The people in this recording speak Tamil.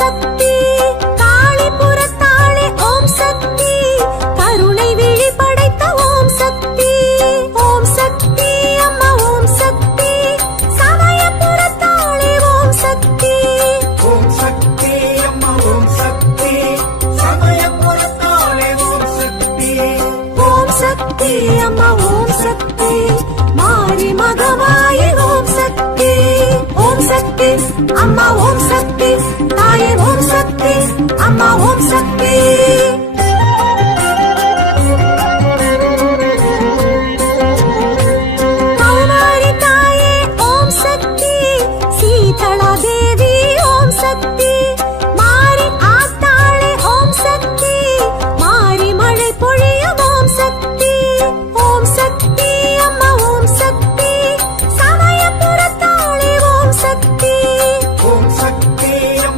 சக்தி காளிபுரத்தாளே ஓம் சக்தி கருணை விழி படைத்த ஓம் சக்தி ஓம் சக்தி அம்மா ஓம் சக்தி சமயபுரத்தாளே ஓம் சக்தி ஓம் சக்தி அம்மா ஓம் சக்தி சமயபுரத்தாளே ஓம் சக்தி ஓம் சக்தி அம்மா ஓம் சக்தி மாரி மகமாயி ஓம் சக்தி ஓம் சக்தி அம்மா ஓம் சக்தி தாயே ஓம் சக்தி அம்மா ஓம்